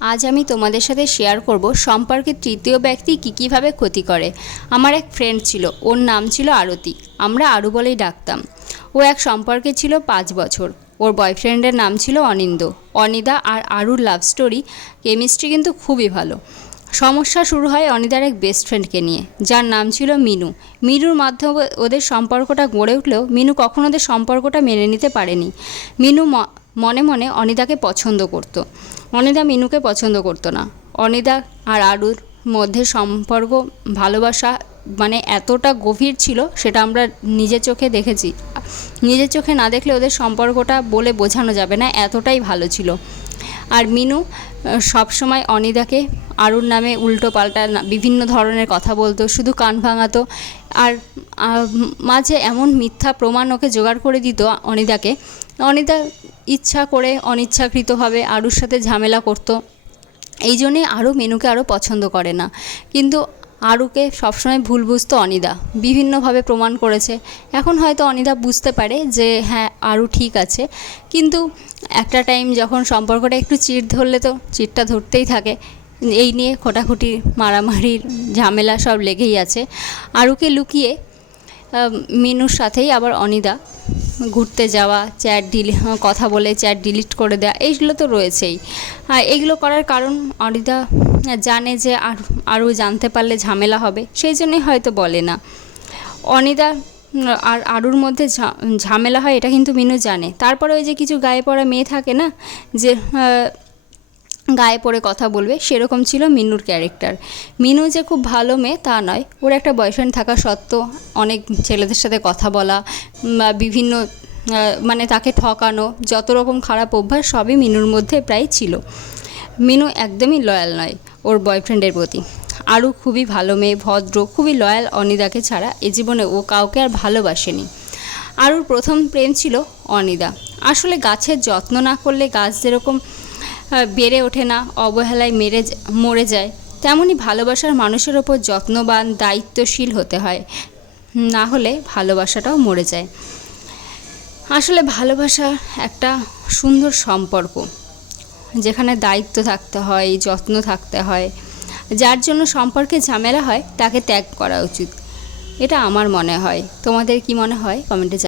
আজ আমি তোমাদের সাথে শেয়ার করব সম্পর্কের তৃতীয় ব্যক্তি কী কীভাবে ক্ষতি করে। আমার এক ফ্রেন্ড ছিল, ওর নাম ছিল আরতি, আমরা আরু বলেই ডাকতাম। ও এক সম্পর্কে ছিল পাঁচ বছর, ওর বয়ফ্রেন্ডের নাম ছিল অনিন্দ অনিদা আর আরুর লাভ স্টোরি কেমিস্ট্রি কিন্তু খুবই ভালো। সমস্যা শুরু হয় অনিদার এক বেস্ট ফ্রেন্ডকে নিয়ে, যার নাম ছিল মিনু। মিনুর মাধ্যমে ওদের সম্পর্কটা গড়ে উঠলেও মিনু কখনো ওদের সম্পর্কটা মেনে নিতে পারেনি। মিনু মনে মনে অনিদাকে পছন্দ করত। অনিদা মিনুকে পছন্দ করতো না। অনিদা আর আরুর মধ্যে সম্পর্ক, ভালোবাসা মানে এতটা গভীর ছিল সেটা আমরা নিজের চোখে দেখেছি। নিজের চোখে না দেখলে ওদের সম্পর্কটা বলে বোঝানো যাবে না, এতটাই ভালো ছিল। আর মিনু সব সময় অনিদাকে আরুর নামে উল্টো পাল্টা বিভিন্ন ধরনের কথা বলতো, শুধু কান ভাঙাতো। আর মাঝে এমন মিথ্যা প্রমাণ ওকে জোগাড় করে দিত অনিদাকে। অনিদা ইচ্ছা করে অনিচ্ছাকৃতভাবে আরুর সাথে ঝামেলা করতো। এই জন্যে আরও মেনুকে আরও পছন্দ করে না। কিন্তু আরুকে সবসময় ভুল বুঝতো অনিদা। বিভিন্নভাবে প্রমাণ করেছে। এখন হয়তো অনিদা বুঝতে পারে যে হ্যাঁ আরু ঠিক আছে। কিন্তু একটা টাইম যখন সম্পর্কটা একটু চিট ধরলে তো চিটটা ধরতেই থাকে, এই নিয়ে খোটাখুটি, মারামারির ঝামেলা সব লেগেই আছে। আরুকে লুকিয়ে মিনুর সাথেই আবার অনিদা, ঘুরতে যাওয়া চ্যাট ডিলি কথা বলে চ্যাট ডিলিট করে দেওয়া এইগুলো তো রয়েছেই। আর করার কারণ অনিদা জানে যে আর আরও জানতে পারলে ঝামেলা হবে, সেই জন্যই হয়তো বলে না। অনিদা আর আরুর মধ্যে ঝামেলা হয়, এটা কিন্তু মিনু জানে। তারপরে ওই যে কিছু গায়ে পড়া মেয়ে থাকে না, যে গায়ে পড়ে কথা বলবে, সেরকম ছিল মিনুর ক্যারেক্টার। মিনু যে খুব ভালো মেয়ে, তা নয়। ওর একটা বয়ফ্রেন্ড থাকা সত্ত্বেও অনেক ছেলেদের সাথে কথা বলা বা বিভিন্ন মানে তাকে ঠকানো, যত রকম খারাপ অভ্যাস সবই মিনুর মধ্যে প্রায় ছিল। মিনু একদমই লয়াল নয়, ওর বয়ফ্রেন্ডের প্রতি। আরও খুবই ভালো মেয়ে, ভদ্র, খুবই লয়াল অনিদাকে ছাড়া এ জীবনে ও কাউকে আর ভালোবাসেনি। আরুর প্রথম প্রেম ছিল অনিদা। আসলে গাছের যত্ন না করলে গাছ যেরকম বেড়ে ওঠে না, অবহেলায় মেরে মরে যায়, তেমনই ভালোবাসার মানুষের ওপর যত্নবান দায়িত্বশীল হতে হয়। না হলে ভালোবাসাটাও মরে যায়। আসলে ভালোবাসা একটা সুন্দর সম্পর্ক, যেখানে দায়িত্ব থাকতে হয়, যত্ন থাকতে হয়। যার জন্য সম্পর্কে ঝামেলা হয়, তাকে ত্যাগ করা উচিত। এটা আমার মনে হয়। তোমাদের কি মনে হয়? কমেন্টে